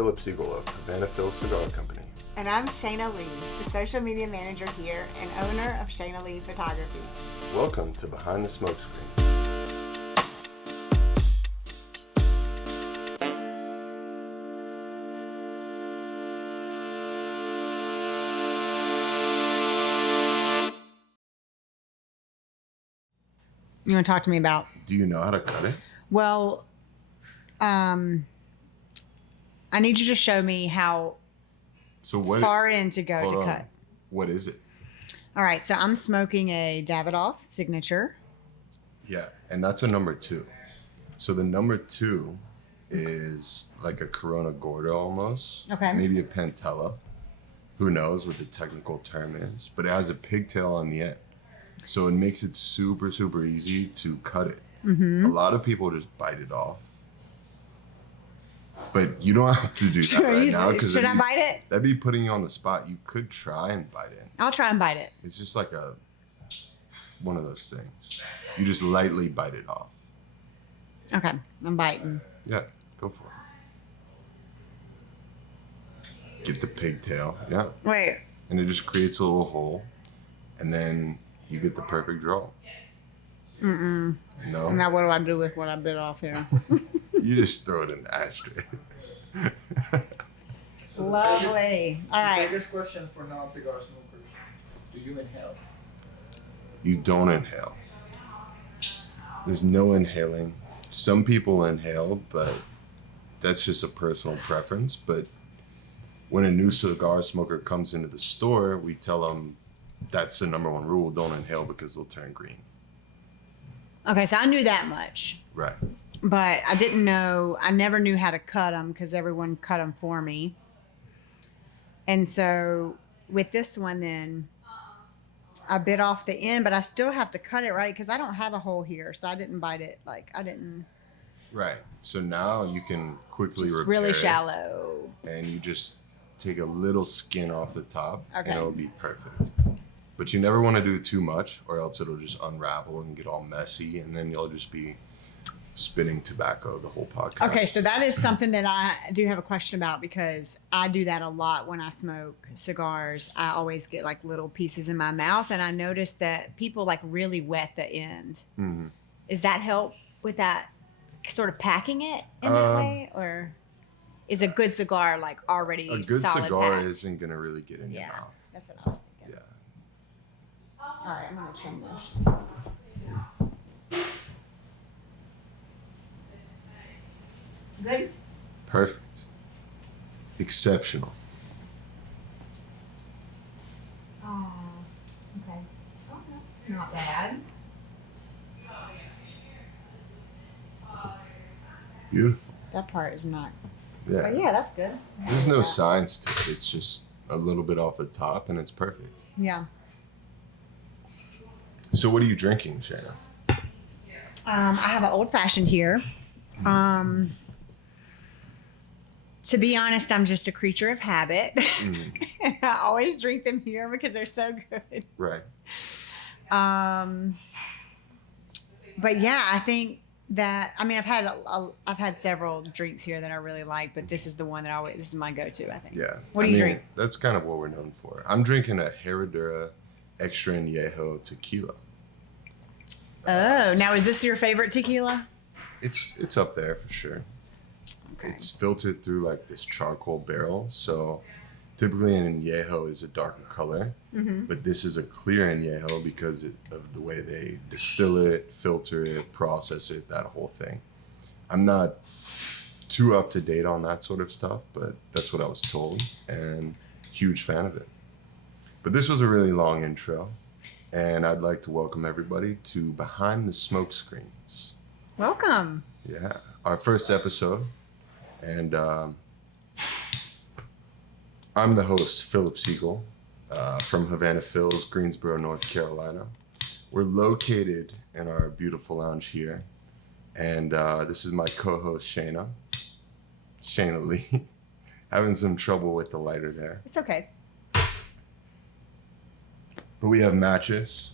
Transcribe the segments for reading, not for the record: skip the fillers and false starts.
Philip Siegel of Havana Phil Cigar Company. And I'm Shayna Lee, the social media manager here and owner of Shayna Lee Photography. Welcome to Behind the Smokescreens. You want to talk to me about? Do you know how to cut it? Well, I need you to show me how far in to go to cut. What is it? All right, so I'm smoking a Davidoff Signature. Yeah, and that's a number 2. So the number 2 is like a Corona Gorda almost. Okay. Maybe a Pentella. Who knows what the technical term is, but it has a pigtail on the end. So it makes it super, super easy to cut it. Mm-hmm. A lot of people just bite it off. But you don't have to do that right now. Should I bite it? That'd be putting you on the spot. You could try and bite it. I'll try and bite it. It's just like one of those things. You just lightly bite it off. Okay, I'm biting. Yeah, go for it. Get the pigtail. Yeah. Wait. And it just creates a little hole. And then you get the perfect draw. Mm-mm. No? Now what do I do with what I bit off here? You just throw it in the ashtray. Lovely. All right. The biggest question for non-cigar smokers: do you inhale? You don't inhale. There's no inhaling. Some people inhale, but that's just a personal preference. But when a new cigar smoker comes into the store, we tell them that's the number 1 rule: don't inhale because they'll turn green. Okay, so I knew that much. Right. But I didn't know, I never knew how to cut them because everyone cut them for me. And so with this one then, I bit off the end, but I still have to cut it, right? Because I don't have a hole here, so I didn't bite it. Like, I didn't. Right. So now you can quickly Just repair really it, shallow. and you just take a little skin off the top, Okay. and it'll be perfect. But you never want to do it too much, or else it'll just unravel and get all messy, and then you'll just be spitting tobacco the whole podcast. Okay, so that is something that I do have a question about because I do that a lot when I smoke cigars. I always get like little pieces in my mouth, and I notice that people like really wet the end. Mm-hmm. Does that help with that sort of packing it in that way, or is a good cigar like already A good solid cigar packed? isn't gonna really get in your mouth. That's what I was thinking. Yeah. All right, I'm gonna trim this. Good. Perfect. Exceptional. Oh, okay. Oh, no, it's not bad. Beautiful. That part is not. Yeah. But yeah, that's good. There's no science to it. It's just a little bit off the top, and it's perfect. Yeah. So what are you drinking, Shayna? I have an old fashioned here. To be honest, I'm just a creature of habit. And I always drink them here because they're so good. Right. But yeah, I think that I've had several drinks here that I really like, but this is the one that this is my go-to, I think. Yeah. What do you drink? That's kind of what we're known for. I'm drinking a Herradura Extra Añejo tequila. Oh, now is this your favorite tequila? It's up there for sure. Okay. It's filtered through like this charcoal barrel. So typically an añejo is a darker color, but this is a clear añejo because of the way they distill it, filter it, process it, that whole thing. I'm not too up to date on that sort of stuff, but that's what I was told, and huge fan of it. But this was a really long intro, and I'd like to welcome everybody to Behind the Smokescreens. Welcome. Yeah, our first episode. And I'm the host, Philip Siegel, from Havana Phil's, Greensboro, North Carolina. We're located in our beautiful lounge here. And this is my co-host, Shayna Lee. Having some trouble with the lighter there. It's okay. But we have matches.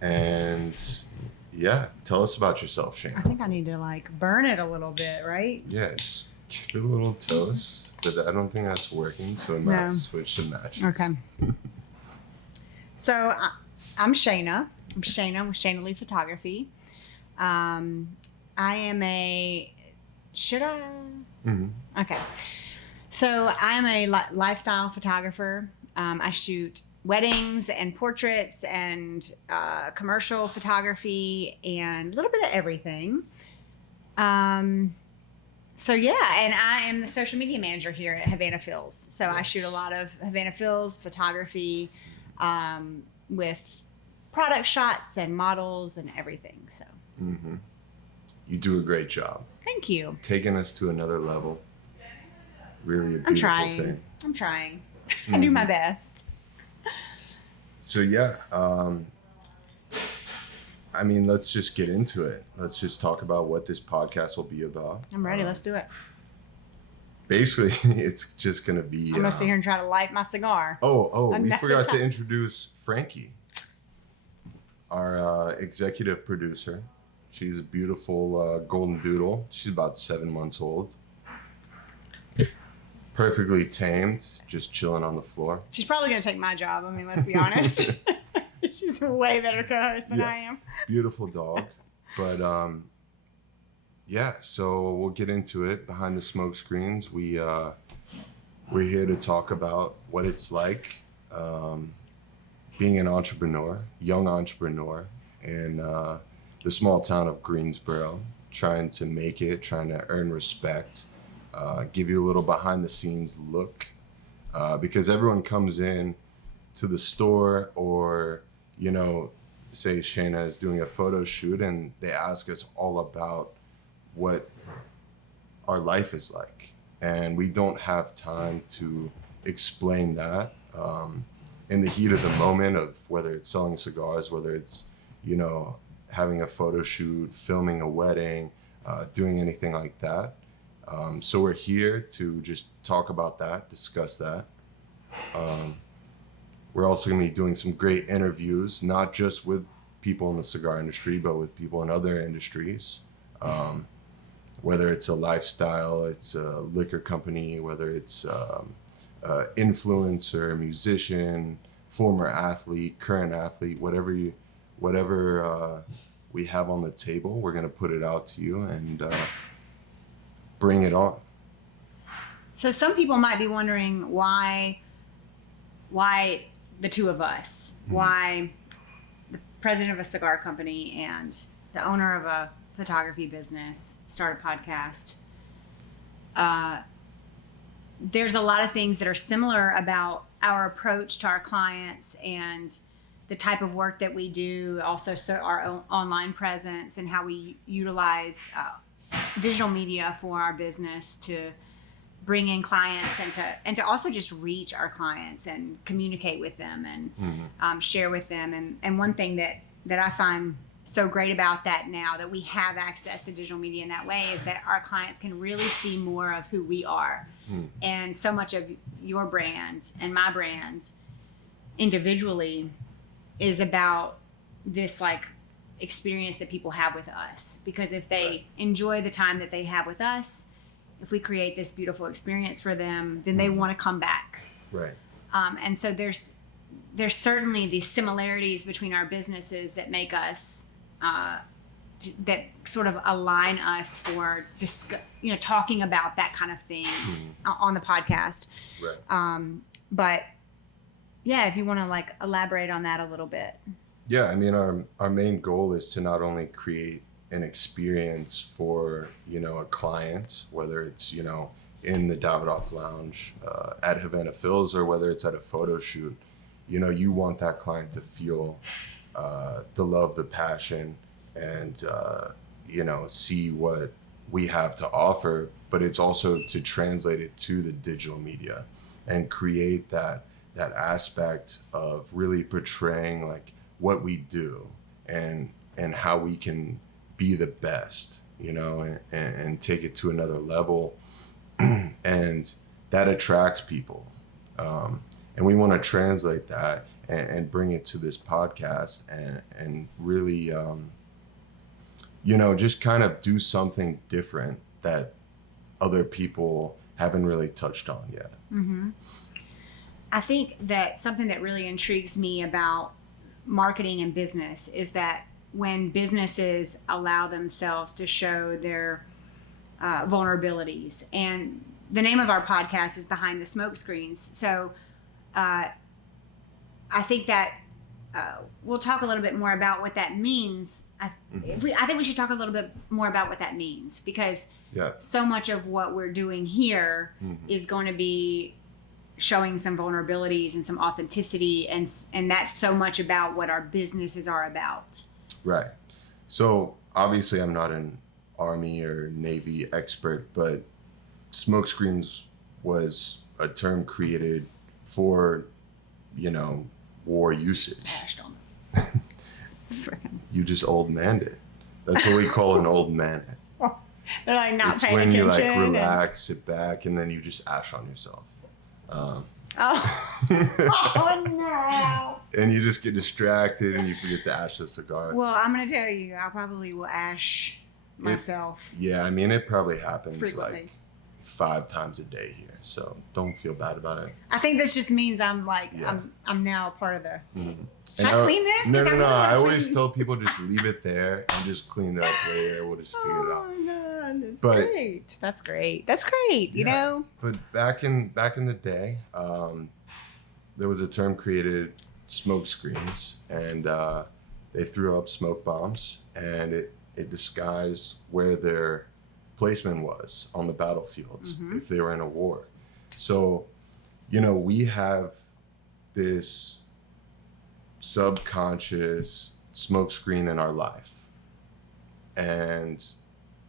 And yeah, tell us about yourself, Shayna. I think I need to like burn it a little bit, right? Yeah, just Give it a little toast, but I don't think that's working, so I'm going to have to switch to matches. Okay. So I'm Shayna. I'm Shayna with Shayna Lee Photography. I am a. Should I? Mm-hmm. Okay. So I'm a lifestyle photographer. I shoot weddings and portraits and commercial photography and a little bit of everything. So yeah, and I am the social media manager here at Havana Phil's. So I shoot a lot of Havana Phil's photography with product shots and models and everything. So Mm-hmm. You do a great job. thank you. Taking us to another level. Really a beautiful I'm trying. thing. I'm trying. I do my best. So yeah, I mean, let's just get into it. Let's just talk about what this podcast will be about. I'm ready. Let's do it. Basically, it's just going to be... I'm going to sit here and try to light my cigar. Oh, we Another forgot time. to introduce Frankie, our executive producer. She's a beautiful golden doodle. She's about 7 months old. Perfectly tamed, just chilling on the floor. She's probably going to take my job. I mean, let's be honest. She's a way better co-host than Yeah. I am. Beautiful dog. But yeah, so we'll get into it. Behind the Smokescreens, we're here to talk about what it's like being an entrepreneur, young entrepreneur in the small town of Greensboro, trying to make it, trying to earn respect, give you a little behind the scenes look, because everyone comes in to the store or, you know, say Shayna is doing a photo shoot and they ask us all about what our life is like. And we don't have time to explain that in the heat of the moment of whether it's selling cigars, whether it's, you know, having a photo shoot, filming a wedding, doing anything like that. So we're here to just talk about that, discuss that. We're also going to be doing some great interviews, not just with people in the cigar industry, but with people in other industries. Whether it's a lifestyle, it's a liquor company, whether it's influencer, musician, former athlete, current athlete, whatever we have on the table, we're going to put it out to you and bring it on. So some people might be wondering why the two of us, why the president of a cigar company and the owner of a photography business start a podcast. There's a lot of things that are similar about our approach to our clients and the type of work that we do, also our own online presence and how we utilize digital media for our business to bring in clients and to also just reach our clients and communicate with them and share with them. And one thing that I find so great about that now that we have access to digital media in that way is that our clients can really see more of who we are. And so much of your brand and my brand individually is about this like experience that people have with us, because if they enjoy the time that they have with us, if we create this beautiful experience for them, then they want to come back. Right. And so there's certainly these similarities between our businesses that make us that sort of align us for talking about that kind of thing on the podcast. Right. But yeah, if you want to like elaborate on that a little bit. Yeah, I mean, our main goal is to not only create an experience for, you know, a client, whether it's, you know, in the Davidoff Lounge at Havana Phil's or whether it's at a photo shoot. You know, you want that client to feel the love, the passion, and, you know, see what we have to offer, but it's also to translate it to the digital media and create that aspect of really portraying like what we do and how we can be the best, you know, and take it to another level. And that attracts people. And we want to translate that and bring it to this podcast and really, you know, just kind of do something different that other people haven't really touched on yet. I think that something that really intrigues me about marketing and business is that when businesses allow themselves to show their vulnerabilities, and the name of our podcast is Behind the Smokescreens. So I think that we'll talk a little bit more about what that means. I think we should talk a little bit more about what that means, because so much of what we're doing here is going to be showing some vulnerabilities and some authenticity, and that's so much about what our businesses are about. Right. So obviously I'm not an Army or Navy expert, but smokescreens was a term created for, war usage. Bashed on You just old manned it. That's what we call an old man. They're like not It's paying when attention. you like and- relax, sit back, and then you just ash on yourself. Oh. Oh no. And you just get distracted and you forget to ash the cigar. Well, I'm gonna tell you, I probably will ash myself Yeah, I mean, it probably happens frequently. like 5 times a day here, so don't feel bad about it. I think this just means I'm like Yeah. I'm now part of the. Should And I clean this? No, 'Cause no, no. really I wanna always clean- tell people just leave it there and just clean it up later. We'll just figure it out. Oh God, that's But- great. That's great. That's great. You Yeah. know. But back in the day, there was a term created, smoke screens, and they threw up smoke bombs, and it disguised where their placement was on the battlefields if they were in a war. So, we have this subconscious smoke screen in our life, and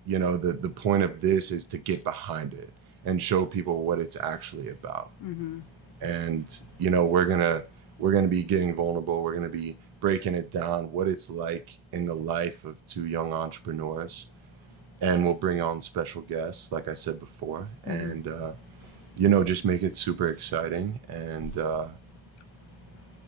the point of this is to get behind it and show people what it's actually about. And we're gonna be getting vulnerable. We're gonna be breaking it down, what it's like in the life of 2 young entrepreneurs, and we'll bring on special guests, like I said before, and just make it super exciting and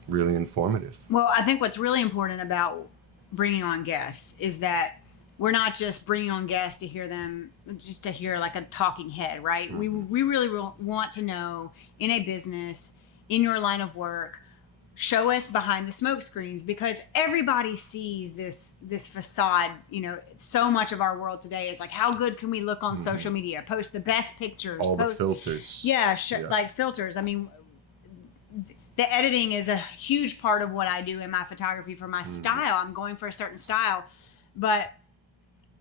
really informative. Well, I think what's really important about bringing on guests is that we're not just bringing on guests to hear them, just to hear like a talking head, right? We really want to know, in a business, in your line of work, show us behind the smoke screens, because everybody sees this facade. So much of our world today is like, how good can we look on social media? Post the best pictures. All the filters. Yeah, like filters. I mean, the editing is a huge part of what I do in my photography for my style. I'm going for a certain style. But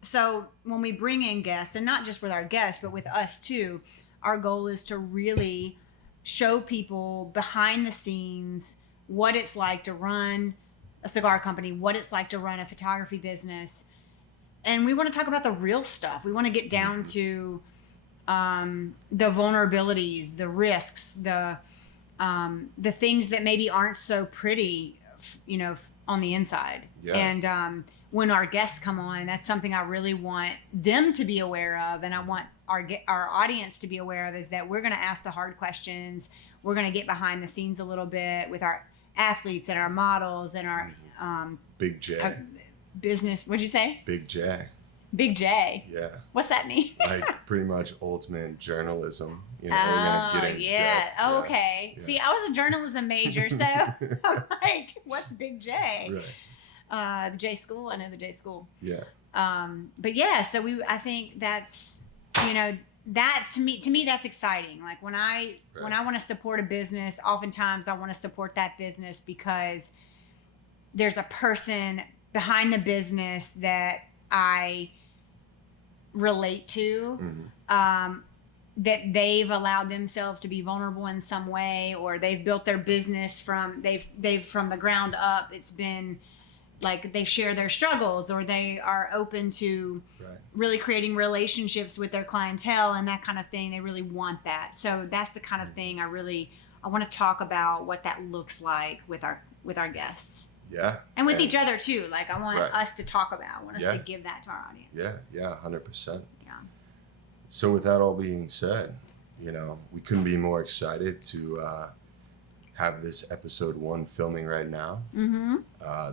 so when we bring in guests, and not just with our guests, but with us too, our goal is to really show people behind the scenes what it's like to run a cigar company, what it's like to run a photography business. And we want to talk about the real stuff. We want to get down to the vulnerabilities, the risks, the things that maybe aren't so pretty, on the inside. Yeah. And when our guests come on, that's something I really want them to be aware of, and I want our audience to be aware of, is that we're going to ask the hard questions. We're going to get behind the scenes a little bit with our athletes and our models and our Big J. business. What'd you say? Big J. Big J. Yeah. What's that mean? Like pretty much ultimate journalism. We're gonna get in depth. Oh, okay. Yeah. See, I was a journalism major, so I'm like, what's Big J? Right. The J School. I know the J School. Yeah. But yeah, so I think that's to me that's exciting. Like when I want to support a business, oftentimes I want to support that business because there's a person behind the business that I relate to, that they've allowed themselves to be vulnerable in some way, or they've built their business from the ground up. It's been like they share their struggles, or they are open to really creating relationships with their clientele and that kind of thing. They really want that. So that's the kind of thing I want to talk about, what that looks like with our guests. Yeah. And with each other too. Like I want us to talk about. I want us Yeah. to give that to our audience. Yeah, 100%. Yeah. So with that all being said, we couldn't be more excited to have this episode 1 filming right now. Mm-hmm.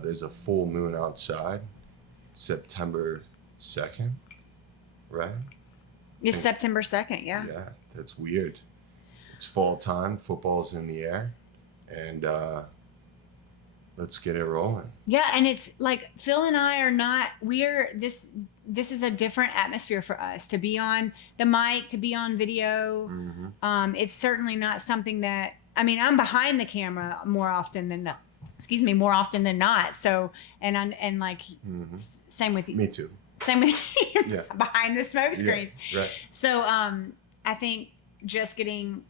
There's a full moon outside, September 2nd, right? It's September 2nd. Yeah. Yeah, that's weird. It's fall time. Football's in the air, and let's get it rolling. Yeah, and it's like Phil and I are not. This is a different atmosphere for us to be on the mic, to be on video. Mm-hmm. It's certainly not something that. I mean, I'm behind the camera more often than not. Excuse me, more often than not. So, and like, same with you. Me too. Same with Yeah. behind the smoke screens. Yeah, right. So, I think just getting,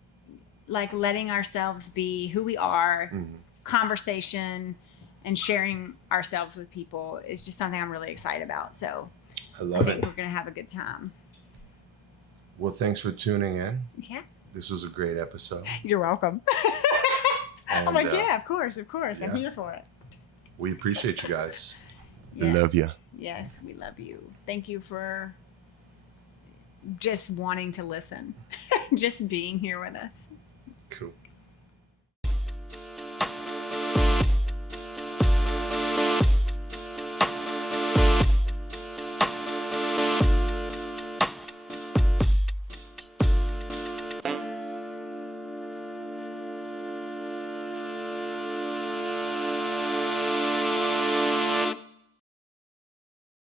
like, letting ourselves be who we are, conversation, and sharing ourselves with people is just something I'm really excited about. So, I love think it. we're gonna have a good time. Well, thanks for tuning in. Yeah, This was a great episode. you're welcome. And, I'm like, yeah, of course. I'm yeah. here for it. We appreciate you guys. Yeah. I love you. Yes, we love you. Thank you for just wanting to listen, just being here with us. Cool.